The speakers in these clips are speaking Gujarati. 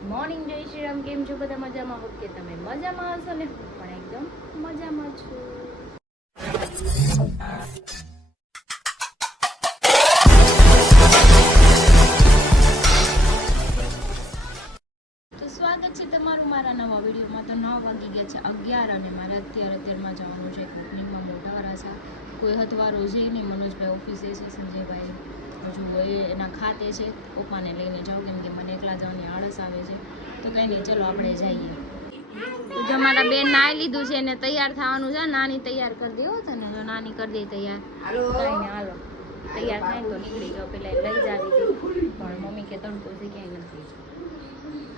ગુડ મોર્નિંગ, જય શ્રી રામ. કેમ છો બધા? મજામાં? હોપ કે તમે મજામાં હશો ને હું પણ એકદમ મજામાં છું. તો સ્વાગત છે તમારું મારા નવા વિડીયોમાં. તો 9 વાગી ગયા છે 11 અને મારે અત્યારમાં જવાનું છે ઓપનિંગમાં મોટા વરાસા. કોઈ હથવારો છે નહીં. મનોજભાઈ ઓફિસે છે, સંજયભાઈ હજુ એના ખાતે છે. પપ્પાને લઈને જાઉં કેમ કે મને એકલા જવાની આળસ આવે છે. તો કંઈ નહીં, ચલો આપણે જઈએ. તો જો મારા બેન નાઈ લીધું છે ને તૈયાર થવાનું છે. નાની તૈયાર કરી દેવો છે ને, જો નાની કરી દે તૈયાર. કંઈ નહીં, હાલો તૈયાર થાય તો નીકળી જાઓ. પેલા લઈ જ આવી હતી પણ મમ્મી કે તડકો છે ક્યાંય નથી.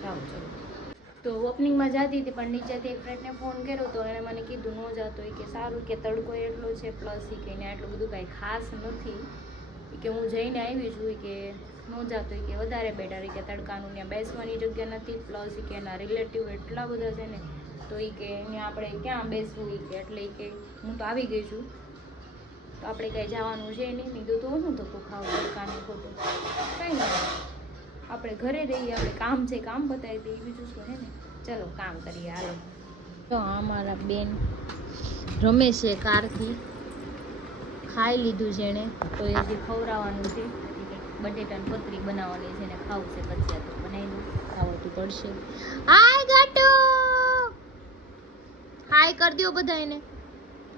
જાઓ ચલો. તો ઓપનિંગમાં જતી હતી પણ નીચેથી એક ફ્રેન્ડને ફોન કર્યો તો એણે મને કીધું ન જતો હોય કે સારું કે તડકો એટલો છે પ્લસ એ કે એટલું બધું કાંઈ ખાસ નથી કે હું જઈને આવી છું કે ન જતો કે વધારે બેટર કે તડકાનું ત્યાં બેસવાની જગ્યા નથી પ્લસ કે એના રિલેટિવ એટલા બધા છે ને તો એ કે અહીંયા આપણે ક્યાં બેસવું એ કે એટલે કે હું તો આવી ગઈ છું તો આપણે કાંઈ જવાનું છે નહીં. કીધું તો હું તો ખાવું તડકાને ખોટું કાંઈ નહીં, આપણે ઘરે રહીએ. આપણે કામ છે કામ બતાવી દઈએ, બીજું શું છે ને. ચલો કામ કરીએ હાલો. તો અમારા બેન રમે છે કારથી. ખાઈ લીધું છે એણે તો એ હજી ખવડાવવાનું છે. બટેટાની પતરી બનાવવાની છે ને ખાવું છે પછી તો બનાવી દઉં. ખાવું તો પડશે. હાય ગાટો, હાય कर दियो બધા એને.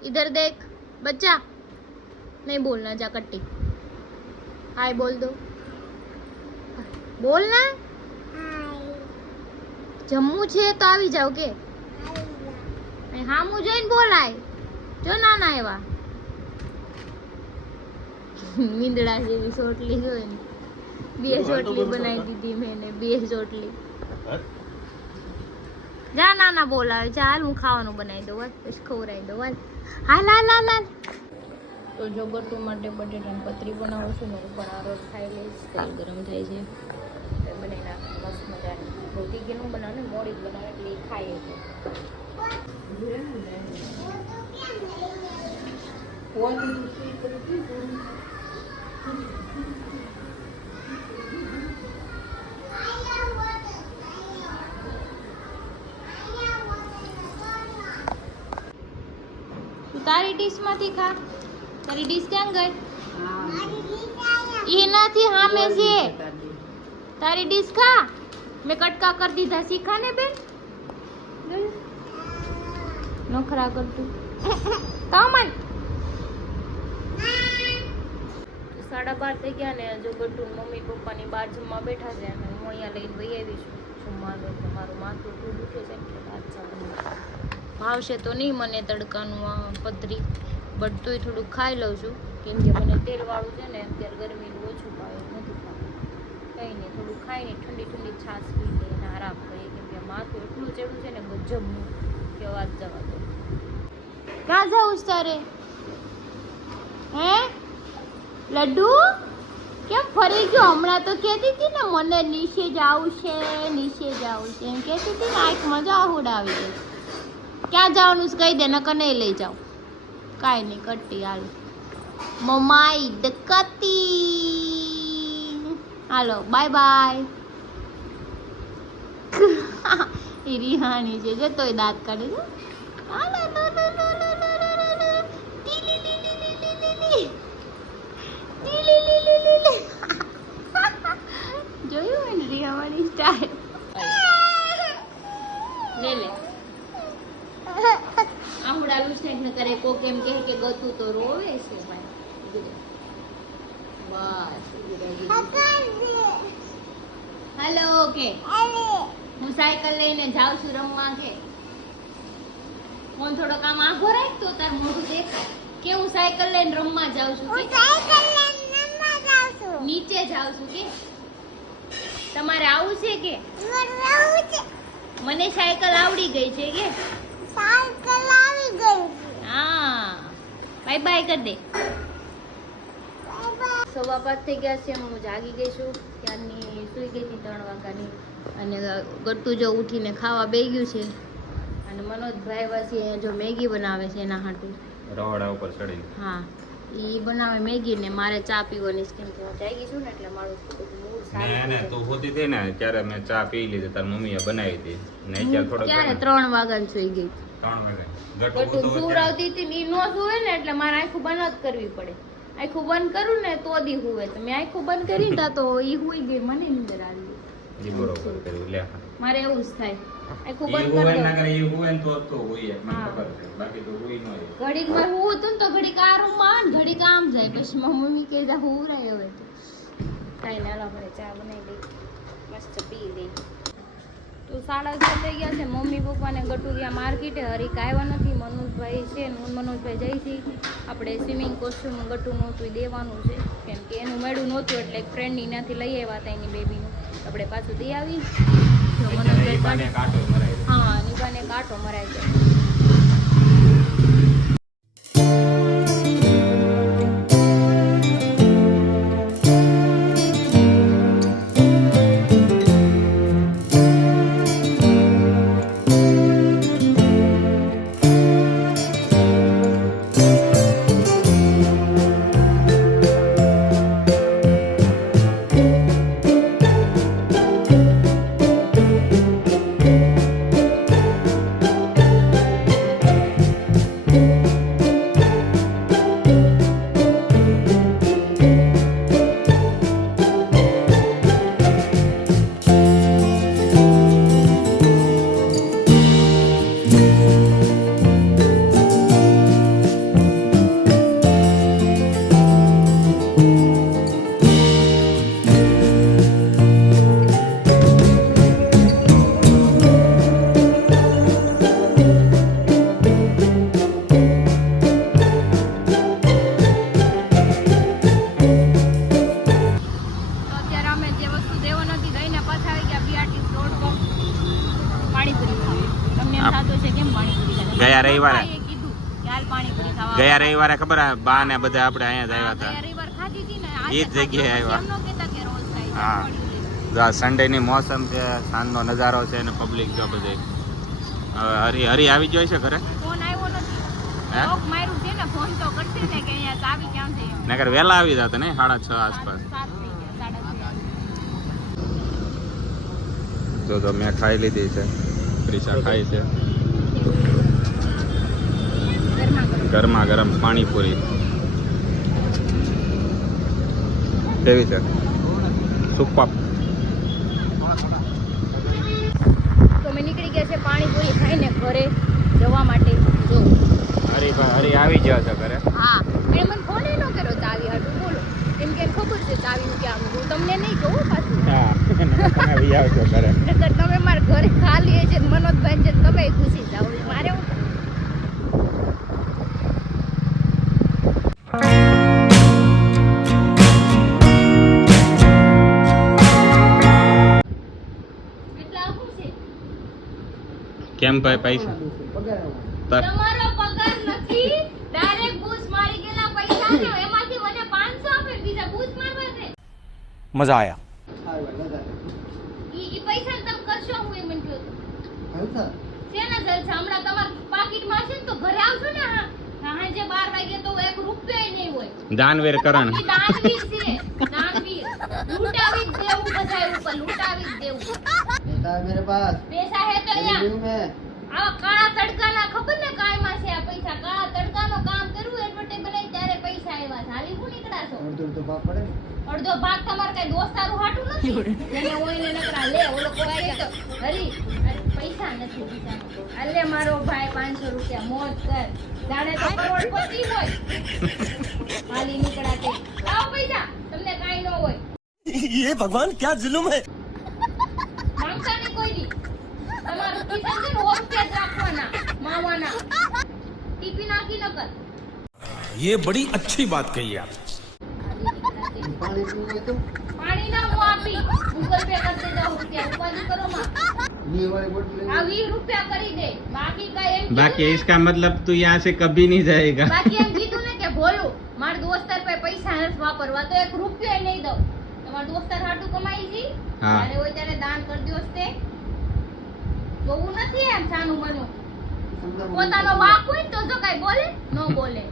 इधर देख बच्चा, नहीं बोलना, जा कट्टी हाय बोल दो. बोलना जम्मू છે તો આવી જાવ કે હા હું જોઈને બોલાય. જો નાના એવા મીંદડા જેવી સોટલી જોઈ ને 2 સોટલી બનાવી દીધી મેં, 2 સોટલી. જા નાના બોલાવે. ચાલ હું ખાવાનું બનાવી દઉં, પછી ખવડાવી દઉં. હાલ હાલ હાલ હાલ. તો જો ગટ્ટુ માટે બટેટાની પતરી બનાવું છું ને ઉપર આ રોટ ખાઈ લઈશ. તેલ ગરમ થાય છે બનાવી નાખ મસ્ત મજાની. રોટી કે નું બનાવે ને મોડી બનાવે એટલે એ ખાઈએ છે. તારી ડીશ માંથી ખા. તારી ડીશ ક્યાં ગઈ? એનાથી સામે છે તારી ડીશ. ખા. મેં કટકા કરી દીધા. શીખા ને બેન, નખરા કરતું કામન. 12:30 થઈ ગયા ને જો ગટ્ટુ મમ્મી પપ્પાની બહાર જમવા બેઠા છે અને હું અહીંયા લઈને વહી આવી છું જમવાનું. મારું માથું એટલું દુખે છે કે વાત ભાવશે તો નહીં મને તડકાનું આ પતરી, બટ તોય થોડુંક ખાઈ લઉં છું કેમ કે મને તેલવાળું છે ને અત્યારે ગરમીનું ઓછું ભાવે નથી ખાવું. કંઈ નહીં, થોડું ખાઈને ઠંડી ઠંડી છાશ પી લઈને આરામ કરીએ કેમ કે માથું એટલું ચડ્યું છે ને ગજબનું કે વાત જવા દો. ક્યાં જાઉં તારે? હે લડ્ડુ કેમ ફરી ગયો? હમણાં તો કહેતી હતી ને મને નીચે જવું છે, નીચે જવું છે એમ કહેતી હતી ને. આંખ મજા ઉડાવી દે. ક્યાં જવાનું છે કહી દે, નકર નહીં લઈ જાઉં. કાંઈ નહીં, કટ્ટી હાલ મમ્માઈ દકતી. હાલો બાય બાય. એ રિહાણી છે જો તોય દાંત કાઢે છે. જોયું ને રિહાણી સ્ટાઈલ. લે લે આહુડાલું છે ને કરે કોક એમ કહે કે ગતું તો રોવે છે ભાઈ. બસ હેલો ઓકે. હું સાયકલ લઈને જાઉં છું રમવા કે ફોન થોડો કામ આઘો રાખ તો તાર મોઢું દેખાય કે હું સાયકલ લઈને રમવા જાઉં છું કે નીચે જાઉં છું કે તમારે આવું છે કે મને સાયકલ આવડી ગઈ છે કે સાયકલ આવી ગઈ. હા બાય બાય કર દે. 5:15 થઈ ગયા છે. હું જાગી ગઈ છું ત્યારની, સૂઈ ગઈ હતી 3 વાગ્યાની. અને ગટ્ટુ જો ઉઠીને ખાવા બેસી ગયું છે અને મનોજભાઈ પછી જો મેગી બનાવે છે એના હાટું રવાડા ઉપર ચડી. હા ઈ બનાવે મેગી ને મારે ચા પીવાની સ્કીમ કે હું જાગી છું ને એટલે મારું મૂડ સારું ને તું હોતી હતી ને ત્યારે મેં ચા પી લીધી, તાર મમ્મીએ બનાવી હતી ને અત્યારે થોડો ક્યારે 3 વાગ્યાની સુઈ ગઈ 3 વાગે ગટુ સુરાવતી હતી ને ઈ નો સુવે ને એટલે મારે આંખું બંધ જ કરવી પડે. આંખું બંધ કરું ને તો દી હુવે, તો મેં આંખું બંધ કરી તા તો ઈ હુઈ ગઈ, મને નીંદર આવી. ઈ બરોબર કર્યું લે. મારે એવું જ થાય, આંખું ઈ બંધ હુવે કરી ના દઉં. કરે, ઈ હુવે ને તો હોય મને ખબર છે, બાકી તો હુઈ ન હોય. ઘડીક માં હું હતું ને તો ઘડીક આ રૂમમાં આવે ને ઘડીક આમ જાય, પછી મારી મમ્મી કહે જા હુવરાય હવે તો કાંઈ ના આપણે ચા બનાવી દઈ મસ્ત પી દઈ. તો 6:30 થઈ ગયા છે. મમ્મી પપ્પાને ગટુ ગયા માર્કેટે, હરીક આવ્યા નથી. મનોજભાઈ છે ને હું મનોજભાઈ જઈ છીએ. આપણે સ્વિમિંગ કોસ્ટ્યુમ ગટુ નહોતું દેવાનું છે, કેમ કે એનું મેળું નહોતું એટલે એક ફ્રેન્ડની ત્યાંથી લઈ આવ્યા હતા એની બેબીનું, આપણે પાછું દઈ આવી. તો મનોજભાઈ કાંટો મરાય. હા નિભાને કાંટો મરાય છે. ગયા રવિવારે ખબર બા ને બધા આપણે અહીંયા જ આવ્યા હતા, એ જ જગ્યાએ આવ્યા. હા સન્ડે ની મોસમ છે, સાંજનો નજારો છે ને પબ્લિક જો બધે. હવે હરી હરી આવી જાય છે ઘરે, ફોન આવ્યો નથી. લોક માર્યું છે ને, ફોન તો કરશે ને કે અહીંયા ચાવી ક્યાં છે. નકર વેલા આવી જાત ને 6:30 આસપાસ. તો મેં ખાઈ લીધી છે, પ્રિશા ખાઈ છે. ગરમા ગરમ પાણીપુરી કેવી છે? સુપર. તો અમે નીકળી ગયા છે પાણીપુરી ખાઈને ઘરે જવા માટે. જો હરી આવી ગયા છે ઘરે. હા એને મને ફોન ન કર્યો ચાવી હાટું, બોલો કેમ કે ખબર છે ચાવી ક્યાં હું તમને નહીં કહું પાછું. હા તમે આવી આવજો ઘરે, નકર તમે મારા ઘરે ખાલી છે મનોજભાઈ છે તમે ખુશી જાવ, મારે હું કેમ ભાઈ પૈસા તમારો પગાર નથી, ડાયરેક્ટ બૂસ મારી ગયેલા પૈસા ને એમાંથી મને 500 આપે, બીજા બૂસ મારવા દે. મજા આયા. ઈ પૈસા તમે કરશો હું એમ કહ્યું હલસા શેના જલસા? હમણાં તમાર પાકીટમાં છે ને તો ઘરે આવશો ને. હા સાંજે 12 વાગે તો 1 રૂપિયો નહીં હોય. દાનવીર કરણ, ઈ દાનવીર છે, દાનવીર. લૂંટાવી જ દેવું બધાય ઉપર, લૂંટાવી જ દેવું. मेरे पास પૈસા હે તો અહીંયા में આ કાળા તડકાના ખબર ને કાયમાં છે આ પૈસા. કાળા તડકાનો કામ કર્યું એડવર્ટાઈઝ બનાવી ત્યારે પૈસા આવ્યા. હાલી હું નીકળાશો? तो बाप पड़े અડધો ભાગ તમારે કઈ દોસ્તારું હાટું નથી. એને હોય ને નકરા લે ઓલો કોઈ તો હરી પૈસા નથી બીજાનો. અલે મારો ભાઈ 500 રૂપિયા મોજ કર, જાણે તો કરોડપતિ હોય. હાલી નીકળાતે આવો પૈસા, તમને કાઈ ન હોય. ये भगवान क्या जुल्म है. માંગતા નહીં કોઈ દી. તમારું કિસ્સા છે ને ઓળખે જ રાખવાના માવાના. ટીપી નાખી ન કર. ये बड़ी अच्छी बात कही आप. पानी पीने तो પાણી ના હું આપી ગૂગલ પે કરી દેજો રૂપિયા ઉપાધિ કરો માં. ये वाली बोतल આ 20 રૂપિયા કરી દે, બાકી કાઈ એમ बाकी इसका मतलब तू यहाँ से कभी नहीं जाएगा. બાકી એમ કીધું ને કે ભોલું માર દોસ્તાર પાસે પૈસા નથી વાપરવા તો 1 રૂપિયો નહીં દઉં. તમાર દોસ્તાર હાટું કમાઈ જી, હા. ત્યારે હોય ત્યારે દાન કરી દ્યો તે. જોવું નથી એમ સાનું મનું. પોતાનો વાક હોય તો જો કાઈ બોલે ન બોલે.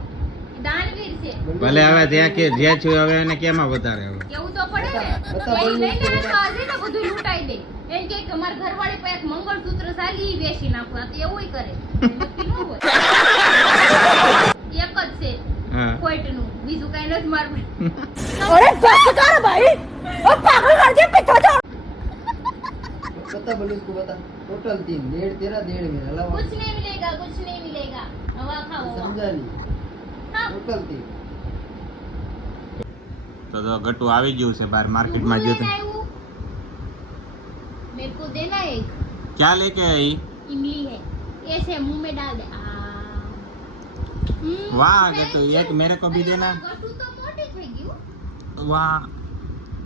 દાનવીર છે. ભલે હવે ત્યાં કે જે છું હવે એને કેમાં વધારે હવે કેવું તો પડે ને. બતા એ બોલું લઈને છે આવે તો આજે ને બધું લૂંટાઈ દે. એમ કે અમાર ઘરવાળી પાસે એક મંગળસૂત્ર સાલી ઈ વેચી નાખો. આ તો એવું કરે. નક્કી ન હોય. એક જ છે હા ખોટનું. બીજું કઈ નથી મારું. बता बोलो इसको बता टोटल 3 डेढ़ तेरा डेढ़ मेरा अलावा कुछ नहीं मिलेगा, कुछ नहीं मिलेगा. हवा खाओ. समझा नहीं हाँ. टोटल 3 તો ગટુ આવી ગયું છે બહાર માર્કેટમાં मुंह ગયો તો लेना है वो. मेरे को देना एक ક્યાં લેકે આવી इमली है. ऐसे मुंह में डाल दे. વાહ ગટુ એક મેરે કો ભી દેના ગટુ તો મોટી થઈ ગયું. વાહ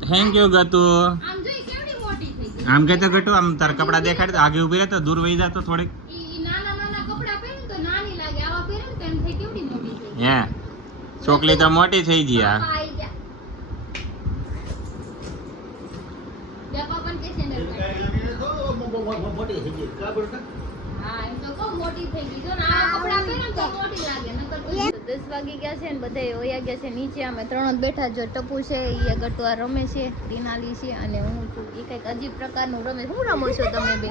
થેન્ક યુ ગટુ આમ જોઈ કેવડી મોટી થઈ ગઈ. આમ કહેતો ગટુ આમ તાર કપડા દેખાડ તો આગે ઊભી રહે તો દૂર વહી જાતો થોડીક ઈ નાના નાના કપડા પહેરે ને તો નાની લાગે. આવા પહેરે ને તો એમ થાય કેવડી મોટી થઈ ગઈ. હે છોકરી તો મોટી થઈ ગઈ આ પાપા આઈ જા. પાપા પણ કે છે ને હા એમ તો કહું મોટી થઈ ગઈ. જો ને આવા કપડા પહેરે ને તો મોટી લાગે. નકર તો 10 વાગી ગયા છે ને બધાય ઓયા ગયા છે નીચે. અમે ત્રણ જ બેઠા. જો ટપુ છે ઈ ગટુઆ રમે છે, ટીનાલી છે અને હું છું. ઈ કઈક અજીબ પ્રકારનું રમે. શું રમો છો તમે બે?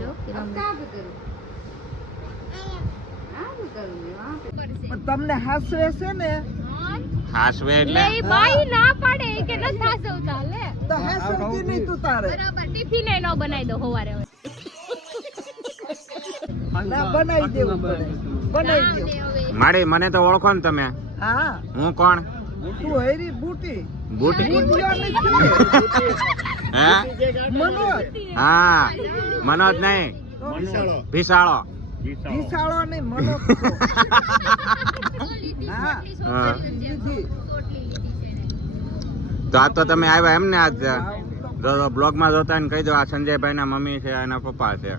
જો ઈ રમે. તમને હાસવે છે ને હાસવે એટલે લે ઈ બાઈ ના પાડે કે ન થાસવતા લે. તો હાસવતી નહીં તું તારે બરાબર ટિફિન એ ન બનાવી દો હવારે હવે. ના બનાવી દેવું પડે બનાવી દે હવે માડી મને તો ઓળખો ને તમે હા હું કોણ તું હેરી બુટી બુટી બુટિયો નથી હે મનોજ હા મનોજ નહીં ભીસાળો વિશાળો નહીં મનોજ હા હા. દીદી તો આ તો તમે આવ્યા એમ ને આજ જો બ્લોગમાં જોતા ને કહી દો આ સંજયભાઈ ના મમ્મી છે એના પપ્પા છે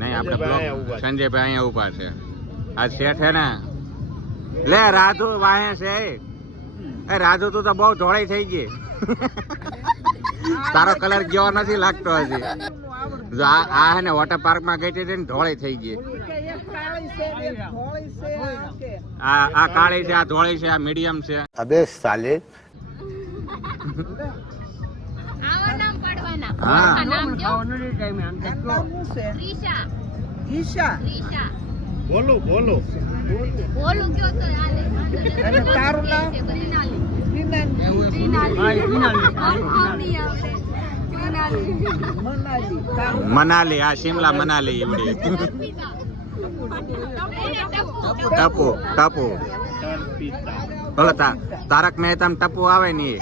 નહીં આપણે બ્લોગ સંજયભાઈ અહીંયા ઉભા છે આ શેઠ હે ને લે રાજુ વાહે છે એ રાજુ તું તો બહુ ધોળી થઈ ગઈ તારો કલર ગયો નથી લાગતો હજી જો આ હે ને વોટર પાર્ક માં ગઈ હતી ને ધોળી થઈ ગઈ કે એક કાળી છે ને એક ધોળી છે આ કે આ કાળી છે આ ધોળી છે આ મીડિયમ છે अबे साले આવા નામ પાડવાના. હા. આખા નામ જો. આ નામ શું છે ત્રિષા. ઈશા ત્રિષા. बोलो बोलो બોલું કયો તો હાલે. અને તારું નામ ત્રિનાલી. મનાલી તારું મનાલી આ શિમલા મનાલી એવડી ટપુ ટપુ બોલો તારક મહેતા ટપુ આવે ને ઈ.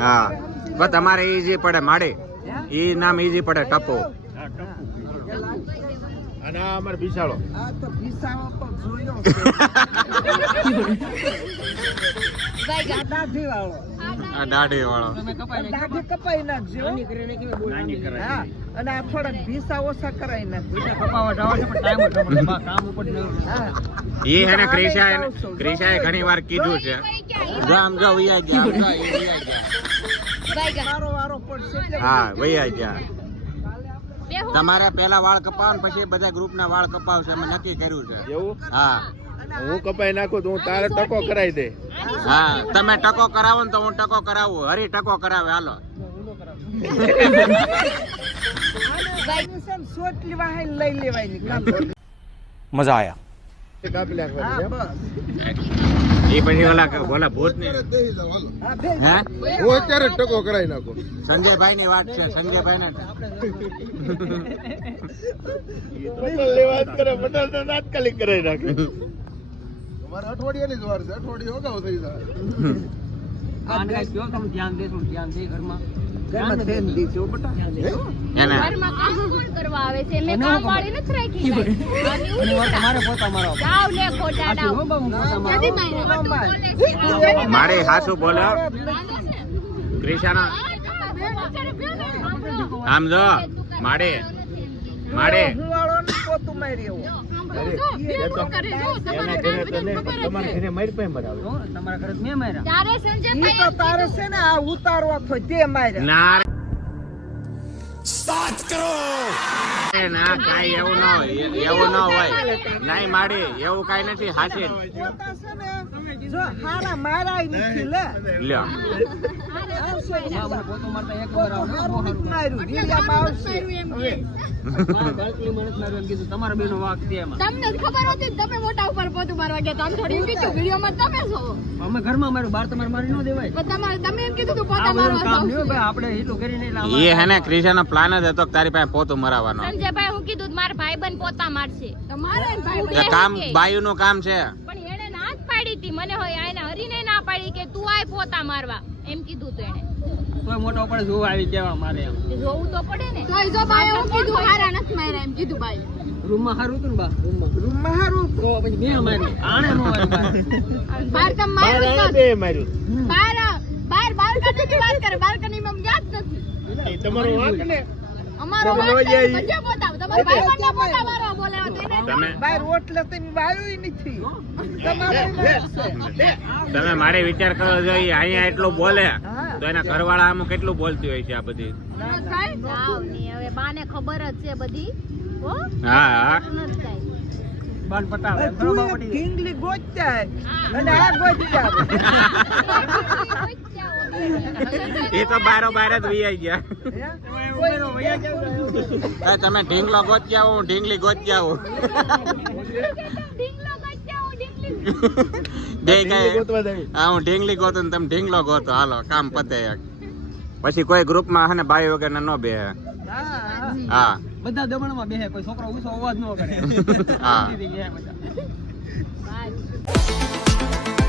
હા પણ તમારે ઈઝી પડે માડી ઈ નામ ઈઝી પડે ટપુ અને આ અમાર બિસાડો આ તો વિશાળો તો જોયો છે દાઢી વાળો આ દાઢી વાળો દાઢી કપાઈ નાખજો હા અને આ થોડાક ભીસા ઓછા કરાઈ નાખજો હા ઈ હે ને ક્રિશાએ ઘણી વાર કીધું છે જો આમ જો વૈયા ગયા આમ જો ઈ વૈયા ગયા. વારો વારો પડશે એટલે હા વૈયા ગયા બેહો. તમારે પેલા વાળ કપાવ ને પછી બધા ગ્રુપ ના વાળ કપાવશે અમે નક્કી કર્યું છે એવું હા હું કપાઈ નાખું તો હું તારે ટકો કરાવી દે હા તમે ટકો કરાવો ને તો હું ટકો કરાવું હરી ટકો કરાવે હાલો સોટલી વાહન લઈ લેવાય કામ मजा आया હા કાપી નાખવાની બસ એ પછી બોલા ભૂત ને હા બે હે હું અત્યારે જ ટકો કરાવી નાખું સંજયભાઈ ની વાત છે સંજયભાઈ ને વાત કરે બધા તો તાત્કાલિક કરાવી નાખે તમારે અઠવાડિયાની જ વાર છે અઠવાડિયું અગાઉ થઈ જાય ઘરમાં ધ્યાન દીજો બેટા એને ઘરમાં કામ કોણ કરવા આવે છે? મેં કામવાળી નથી રાખી ભાઈ. જાવ ને ખોટા ડાવ. જલ્દી માર્યા. મારે હાસુ બોલો ક્રિશાના આમ જો માડે માડે હું વાળો ને પોતું મારી આવું તારે સંજયભાઈ ઈ તો તારે છે ને આ ઉતારવા થયો તે માર્યા ના स्टार्ट करो એ ના કાંઈ એવું ન હોય એવું ન હોય નહીં માડી એવું કાંઈ નથી હાચી પોતા છે ને જો હારા મારાય નથી લે લ્યો તમારા બેનો વાક છે એમાં તમને જ ખબર હતી ને તમે મોટા ઉપર પોતું મારવા ગયા તા. આમ થોડી એમ કીધું વિડીયોમાં તમે છો અમે ઘરમાં મારું બહાર તમારે મારી ન દેવાય પણ તમે એમ કીધું તું આ પોતા બધું મારવા કામ જાવ નહીં ભાઈ આપણે એટલું કરીને એટલે એ હે ને ક્રિશાનો પ્લાન જ હતો કે તારી પાસે પોતું મરાવવાનો સંજયભાઈ હું કીધું મારા ભાઈબંધ પોતા મારશે તો મારે ભાઈ એ કામ બાયુનું કામ છે પણ એને ના જ પાડી હતી મને હોય એને હરીને ના પાડી કે તું આય પોતા મારવા એમ કીધું તો એને તોય મોટા ઉપર જોવા આવી કેવા મારે એમ તે જોવું તો પડે ને તોય જો ભાઈ હું કીધું હારા નથી માર્યા એમ કીધું ભાઈ રૂમમાં હારું હતું ને બા રૂમમાં હારું તો પછી બે મારી આણે નો મારી બાર તમ માર્યું તો બે માર્યું બાર બાલ્કની વાત કરે બાલ્કની માં યાદ નથી તમારો વાંક ને અમારો તમે વાત લઈ જાય. બધે પોતા તમારા ભાઈબંધને પોતા મારવા બોલાવ્યો તો એને તમે બાય રોટલે તમે વાળું નથી તમારે તમે મારે વિચાર કરવો જોઈએ અહીંયા એટલું બોલે હા. તો એના ઘરવાળા આમ કેટલું બોલતી હોય છે આ બધી જાવ ને હવે બાને ખબર જ છે બધી હો હા હા નથી કાંઈ. બાન પટાવે તું બરોબર એક પટી ઢીંગલી ગોચતા અને આ ગોચતા એ તો બારો બાર જ વીઆઈ ગયા ઉમેરો વયા કેવું હા, તમે ઢીંગલો ગોતી આવો હું ઢીંગલી ગોતી આવું ઢીંગલો બચ્ચા હું ઢીંગલી બે કઈ ગોતવા જાય. હા હું ઢીંગલી ગોતું ને તમે ઢીંગલો ગોતો હાલો કામ પતે એક પછી કોઈ ગ્રુપમાં હે ને બાઈ વગર ન બે હા બધા દમણમાં બેહે કોઈ છોકરો ઊંચો અવાજ ન કરે હા બધા બાય